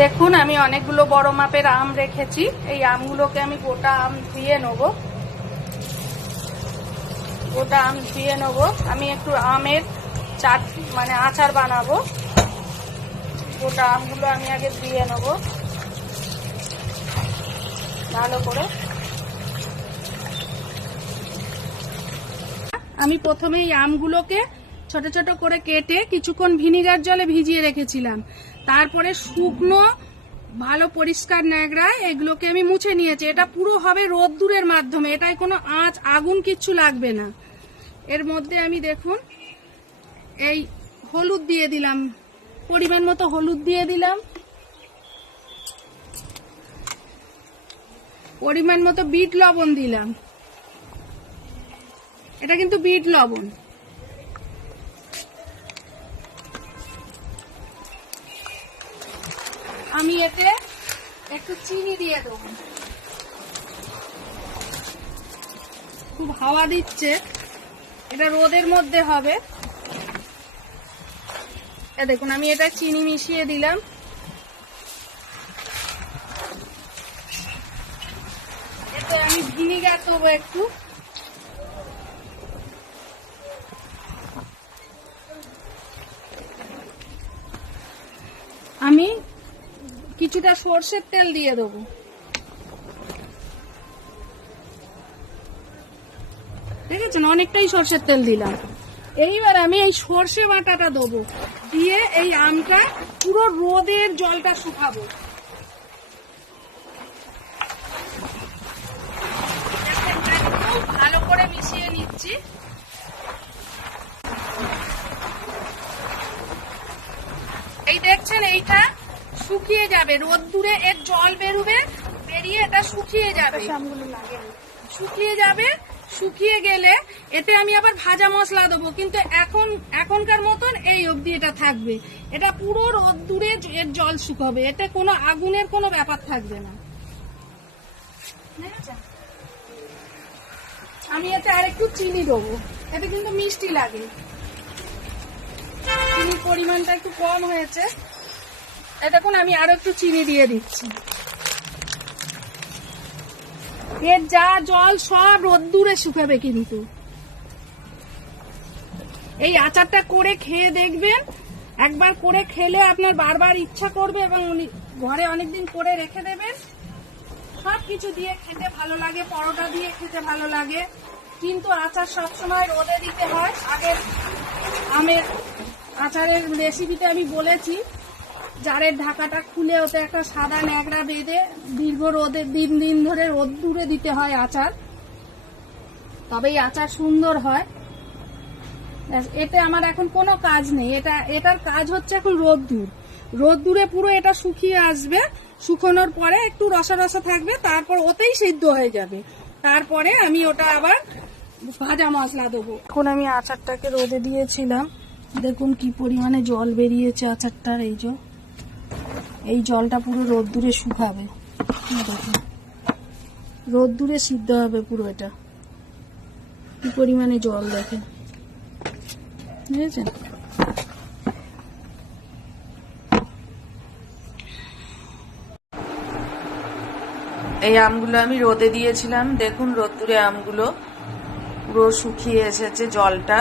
দেখুন আমি অনেকগুলো বড় মাপের আম রেখেছি। এই আমগুলোকে আমি গোটা আম ধুয়ে নেব। গোটা আম ধুয়ে নেব। আমি একটু আমের চাট মানে আচার বানাবো। গোটা আমগুলো আমি আগে ধুয়ে নেব ভালো করে। আমি প্রথমে এই আমগুলোকে ছোট ছোট করে কেটে কিছুক্ষণ ভিনিগার জলে ভিজিয়ে রেখেছিলাম। তারপরে শুকনো ভালো পরিষ্কার ন্যাকড়ায় এগুলোকে আমি মুছে নিয়েছি। এটা পুরো হবে রোদ্দুরের মাধ্যমে, এটায় কোনো আঁচ আগুন কিচ্ছু লাগবে না। এর মধ্যে আমি দেখুন এই হলুদ দিয়ে দিলাম, পরিমাণ মতো হলুদ দিয়ে দিলাম, পরিমাণ মতো বিট লবণ দিলাম। এটা কিন্তু বিট লবণ। আমি এতে একটু চিনি দিয়ে দেবো। খুব হাওয়া দিচ্ছে, এটা রোদের মধ্যে হবে। দেখুন আমি এটা চিনি মিশিয়ে দিলাম। এতে আমি ভিনিগার দেবো একটু। আমি কিছুটা সর্ষের তেল দিয়ে দেবো। দেখেছেন অনেকটাই সর্ষের তেল দিলাম। এইবার আমি এই সর্ষে বাটাটা দেবো, দিয়ে এই আমটা পুরো রোদের জলটা শুকাবো। ভালো করে মিশিয়ে নিচ্ছি। এই দেখছেন এইটা শুকিয়ে যাবে, রোদ্দুরে এর জল বেরোবে, বেরিয়ে এটা শুকিয়ে যাবে। শুকিয়ে যাবে, শুকিয়ে গেলে এতে আমি আবার ভাজা মশলা দেবো। কিন্তু এখনকার মতন এই অবধি এটা থাকবে। এটা পুরো রোদ্দুরে এর জল শুকাবে, এতে কোনো আগুনের কোনো ব্যাপার থাকবে না। আমি এতে আরেকটু চিনি দেবো, এতে কিন্তু মিষ্টি লাগে। চিনির পরিমাণটা একটু কম হয়েছে, দেখুন আমি আরো একটু চিনি দিয়ে দিচ্ছি। এর যা জল সব রোদ্দুরে শুকাবে। কিন্তু এই আচারটা করে খেয়ে দেখবেন, একবার করে খেলে আপনার বারবার ইচ্ছা করবে এবং ঘরে অনেকদিন করে রেখে দেবেন। সবকিছু দিয়ে খেতে ভালো লাগে, পরোটা দিয়ে খেতে ভালো লাগে। কিন্তু আচার সবসময় রোদে দিতে হয়। আগে আমের আচারের রেসিপিতে আমি বলেছি, জারের ঢাকাটা খুলে ওতে একটা সাদা ন্যাকড়া বেঁধে দীর্ঘ রোদে দিন ধরে রোদ্দুরে দিতে হয় আচার, তবেই আচার সুন্দর হয়। এতে আমার এখন কোনো কাজ নেই। এটার কাজ হচ্ছে এখন রোদ্দুরে পুরো এটা শুকিয়ে আসবে। শুকানোর পরে একটু রসা রসা থাকবে, তারপর ওতেই সিদ্ধ হয়ে যাবে। তারপরে আমি ওটা আবার ভাজা মশলা দেবো। এখন আমি আচারটাকে রোদে দিয়েছিলাম, দেখুন কি পরিমাণে জল বেরিয়েছে আচারটার। এই জলটা পুরো রোদ্দুরে শুকাবে। দেখুন রোদ্দুরে সিদ্ধ হবে পুরো। এটা কি পরিমাণে জল দেখেন, বুঝেছেন? এই আমগুলো আমি রোদে দিয়েছিলাম, দেখুন রোদ্দুরে আমগুলো পুরো শুকিয়ে এসেছে জলটা।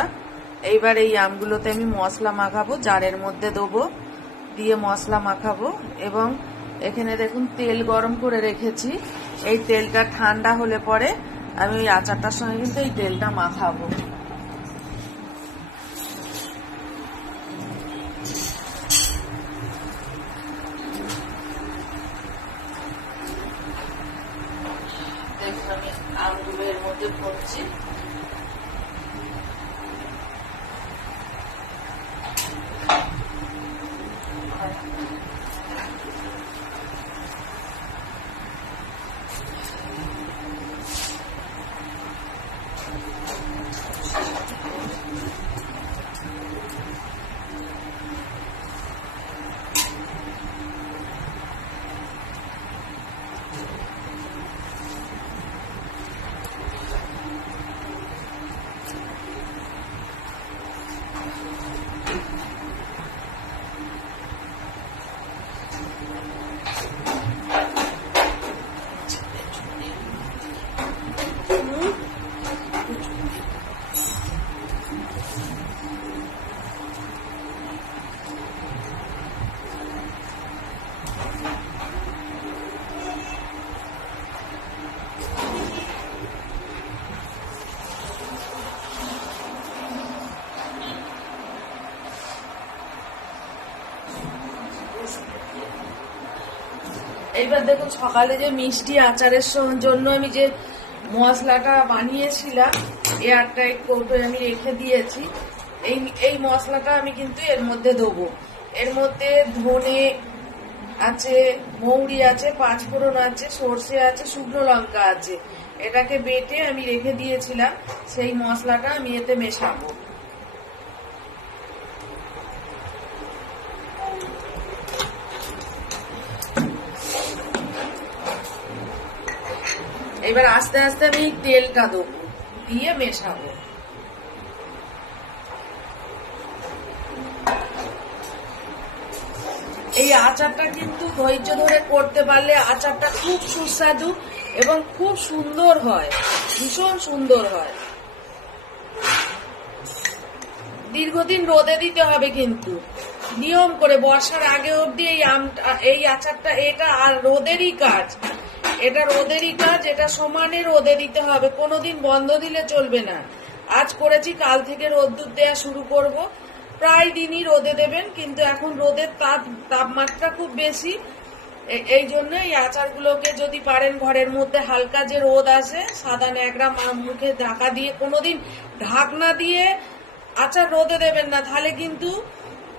এইবার এই আমগুলোতে আমি মশলা মাখাবো, জারের মধ্যে দেবো, দিয়ে মশলা মাখাবো। এবং এখানে দেখুন তেল গরম করে রেখেছি। এই তেলটা ঠান্ডা হলে পরে আমি ওই আচারটার সঙ্গে কিন্তু এই তেলটা মাখাবো। দেখুন আমি আমগুলো এর মধ্যে ভরছি। এইবার দেখুন, সকালে যে মিষ্টি আচারের জন্য আমি যে মশলাটা বানিয়েছিলাম এয়ারটাইট কৌটোয় আমি রেখে দিয়েছি। এই মশলাটা আমি কিন্তু এর মধ্যে দেবো। এর মধ্যে ধনে আছে, মৌরি আছে, পাঁচফোড়ন আছে, সর্ষে আছে, শুকনো লঙ্কা আছে। এটাকে বেটে আমি রেখে দিয়েছিলাম, সেই মশলাটা আমি এতে মেশাবো। এবার আস্তে আস্তে আমি তেলটা দেবো, দিয়ে মেশাবো। এই আচারটা কিন্তু ধৈর্য ধরে করতে পারলে আচারটা খুব সুস্বাদু এবং খুব সুন্দর হয়, ভীষণ সুন্দর হয়। দীর্ঘদিন রোদে দিতে হবে কিন্তু নিয়ম করে, বর্ষার আগে অবধি এই আচারটা, এটা আর রোদেরই কাজ, এটা রোদেরই কাজ, এটা সমানে রোদে দিতে হবে, কোনোদিন বন্ধ দিলে চলবে না। আজ করেছি, কাল থেকে রোদ্দুর দেওয়া শুরু করব। প্রায় দিনই রোদে দেবেন, কিন্তু এখন রোদের তাপমাত্রা খুব বেশি, এই জন্য এই আচারগুলোকে যদি পারেন ঘরের মধ্যে হালকা যে রোদ আসে, সাদা ন্যাকড়া মুখে ঢাকা দিয়ে, কোনোদিন ঢাকনা দিয়ে আচার রোদে দেবেন না, তাহলে কিন্তু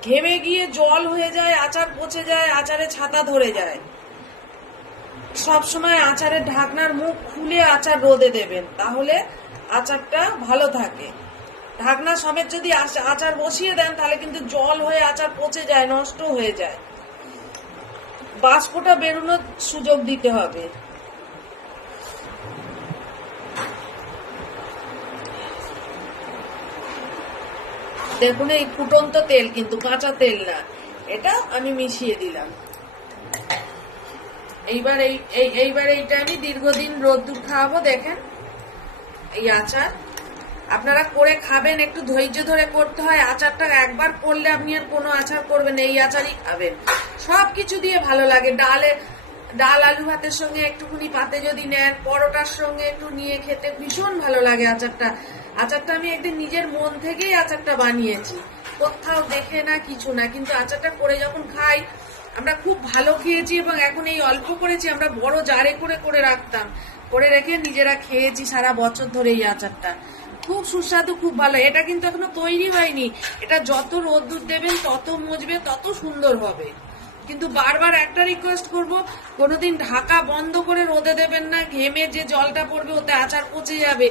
ঘেমে গিয়ে জল হয়ে যায়, আচার পচে যায়, আচারে ছাতা ধরে যায়। সবসময় আচারের ঢাকনার মুখ খুলে আচার রোদে দেবেন, তাহলে আচারটা ভালো থাকে। ঢাকনা সমেত যদি আচার বসিয়ে দেন, তাহলে কিন্তু জল হয়ে আচার পচে যায়, নষ্ট হয়ে যায়। বাষ্পটা বেরোনোর সুযোগ দিতে হবে। দেখুন, এই ফুটন্ত তেল কিন্তু কাঁচা তেল না, এটা আমি মিশিয়ে দিলাম। এইবার এইটা আমি দীর্ঘদিন রোদ্দুর খাওয়াবো। দেখেন, এই আচার আপনারা করে খাবেন, একটু ধৈর্য ধরে করতে হয়। আচারটা একবার করলে আপনি আর কোনো আচার করবেন, এই আচারই খাবেন। সবকিছু দিয়ে ভালো লাগে। ডাল আলু ভাতের সঙ্গে একটুখানি পাতে যদি নেন, পরোটার সঙ্গে একটু নিয়ে খেতে ভীষণ ভালো লাগে আচারটা আমি একদিন নিজের মন থেকেই আচারটা বানিয়েছি, কোথাও দেখে না, কিছু না, কিন্তু আচারটা করে যখন খাই আমরা খুব ভালো খেয়েছি। এবং এখন এই অল্প করেছি, আমরা বড় জারে করে রাখতাম, করে রেখে নিজেরা খেয়েছি সারা বছর ধরে। এই আচারটা খুব সুস্বাদু, খুব ভালো। এটা কিন্তু এখনো তৈরি হয়নি, এটা যত রোদ্দুর দেবেন তত মজবে, তত সুন্দর হবে। কিন্তু বারবার একটা রিকোয়েস্ট করব, কোনোদিন ঢাকা বন্ধ করে রোদে দেবেন না, ঘেমে যে জলটা পড়বে ওতে আচার পচে যাবে।